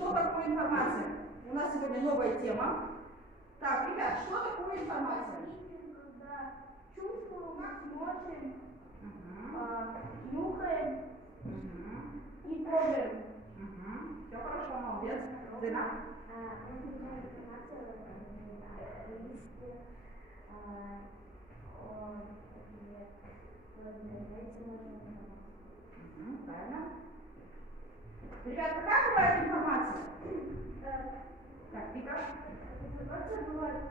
что такое информация? У нас сегодня новая тема. Так, ребят, что такое информация? Когда чувствуем, смотрим, нюхаем и пробуем. Все хорошо, молодец. Зина? Информация, Правильно. Ребят, какая бывает информация? Так, Вика. информация бывает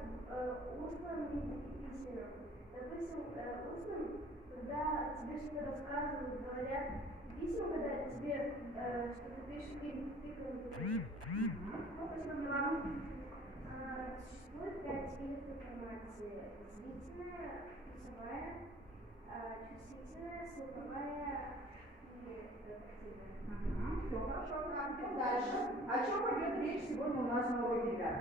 устным и письменным. Допустим, устным, когда тебе что-то рассказывают, говорят, письма, когда тебе что-то пишут, и ты говоришь. Спасибо, Милана. Существует 5 видов информации: зрительная, вкусовая, чувствительная, слуховая и тактильная. Все хорошо, идем дальше. О чем пойдет речь сегодня у нас на уроке, ребят?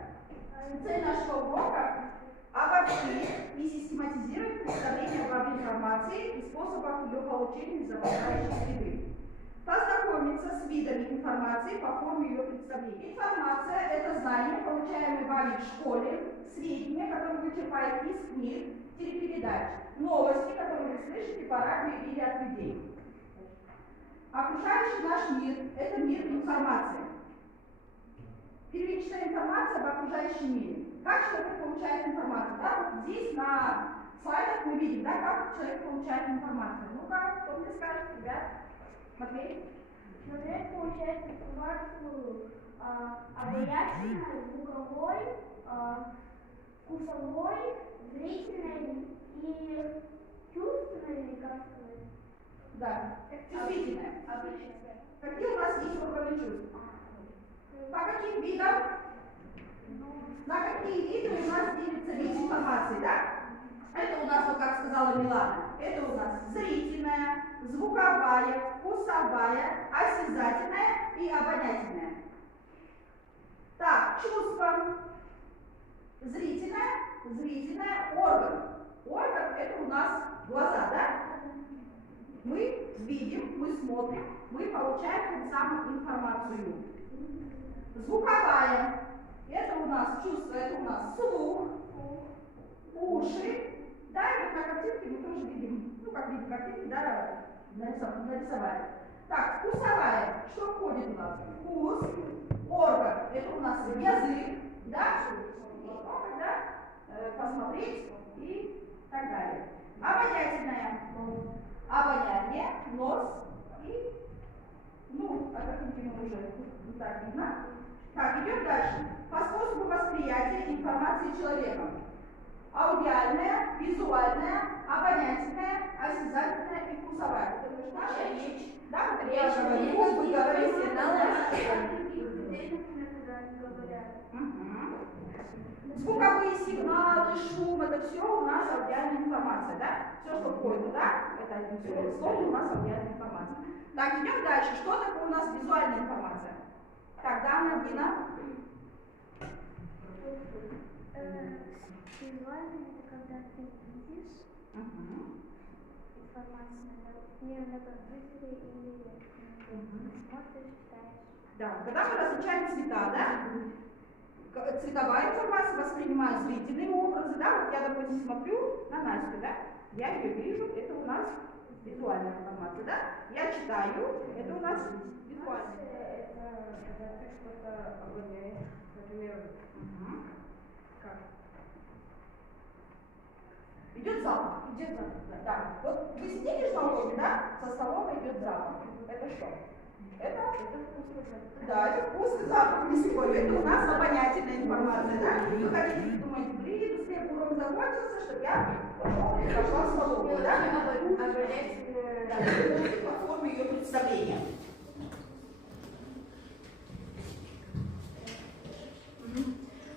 Цель нашего урока – обобщить и систематизировать представление об информации и способах ее получения из окружающей среды. Познакомиться с видами информации по форме ее представления. Информация – это знания, получаемые вами в школе, сведения, которые вы черпаете из книг, телепередач, новости, которые вы слышите по радио или от людей. Окружающий наш мир – это мир информации. Первичная информация об окружающем мире. Как человек получает информацию? Да? Вот здесь на слайдах мы видим, да, как человек получает информацию. Ну-ка, кто мне скажет, ребят? Матвей? Человек получает информацию обонятельной, звуковой, вкусовой, зрительной и чувственной, или как сказать? Да, чувствительная. Какие у нас есть органы чувств? По каким видам? На какие виды у нас делится вид информации, да? Это у нас, вот как сказала Милана, это у нас зрительная, звуковая, вкусовая, осязательная и обонятельная. Так, чувство. Зрительная, орган. Орган – это у нас глаза, да? Мы видим, мы смотрим, мы получаем тем самым информацию. Звуковая – это у нас чувство, это у нас слух, уши. Да, и вот на картинке мы тоже видим, ну как видим картинки, да, нарисовали. Так, вкусовая, что входит у нас? Вкус, орган, это у нас язык, да, посмотреть и так далее. Обонятельная, обоняние, нос и, ну, а картинки мы уже не так видно. Так, идем дальше. По способу восприятия информации человеком. Аудиальная, визуальная, обонятельная, осязательная и вкусовая. Это же наша речь. Да, вот я говорю, вы говорите, звуковые сигналы, шум, это все у нас аудиальная информация, да? Все, что входит туда, это одним словом у нас аудиальная информация. Так, идем дальше. Что такое у нас визуальная информация? Так, Дана, Дина. Визуально это когда ты видишь информацию, например, на компьютере или смотришь, читаешь. Да, когда мы различаем цвета, да? Цветовая информация воспринимает зрительные образы, да? Вот я, допустим, смотрю на Настю, да? Я ее вижу, это у нас визуальная информация, да? Я читаю, это у нас визуальная. Это когда ты что-то обоняешь, например, как? Идет запах. Да. Вот вы сидите на уроке, да? Со столом идет запах. Это что? Это вкусный запах. Да, это вкусный запах не сегодня. Это у нас обонятельная информация, да? Вы хотите думать, блин, быстрее урок закончился, чтобы я пошел и пошла в столовую, да? Обонятельная по форме ее представления.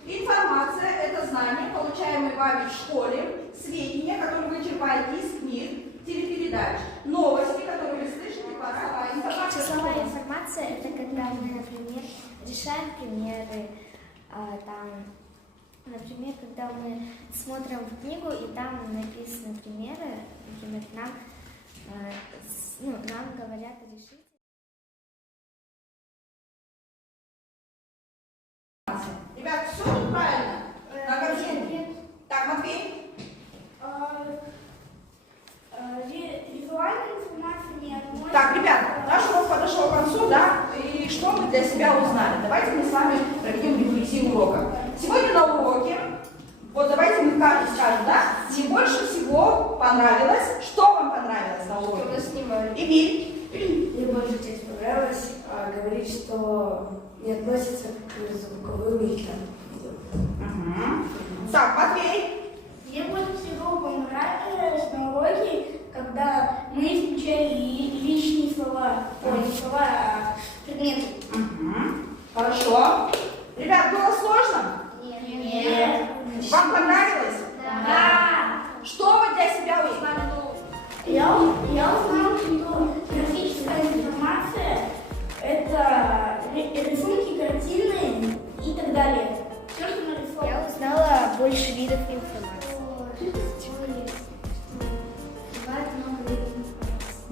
Информация – это знания, получаемые вами в школе, сведения, которые вы черпаете из книг, телепередач, новости, которые вы слышите по радио. Числовая информация – это когда мы, например, решаем примеры, например, когда мы смотрим в книгу и там написаны примеры, например, нам говорят решить. подошел к концу, да, и что мы для себя узнали? Давайте мы с вами проведем рефлексию урока. Сегодня на уроке, вот давайте мы каждый скажем, да, мне больше всего понравилось, что вам понравилось на уроке? Что мы снимали. Эмиль? Мне больше часть понравилось, говорит, что не относится к звуковым вещам. Так, Матвей? Мне больше всего понравилось на уроке, когда мы изучали лишние слова. Ой, не слова, а предметы. Хорошо. Ребят, было сложно? Нет. Вам понравилось? Да. Что вы для себя узнали нового? Я узнала, что графическая информация – это рисунки, картины и так далее. Все, что нарисовано. Я узнала больше видов информации.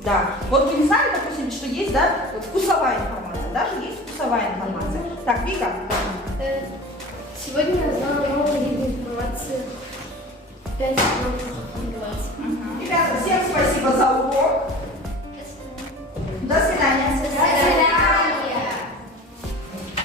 Да. Вот вы не знали, допустим, что есть, да, вот вкусовая информация. Даже есть вкусовая информация. Так, Вика? Сегодня я узнала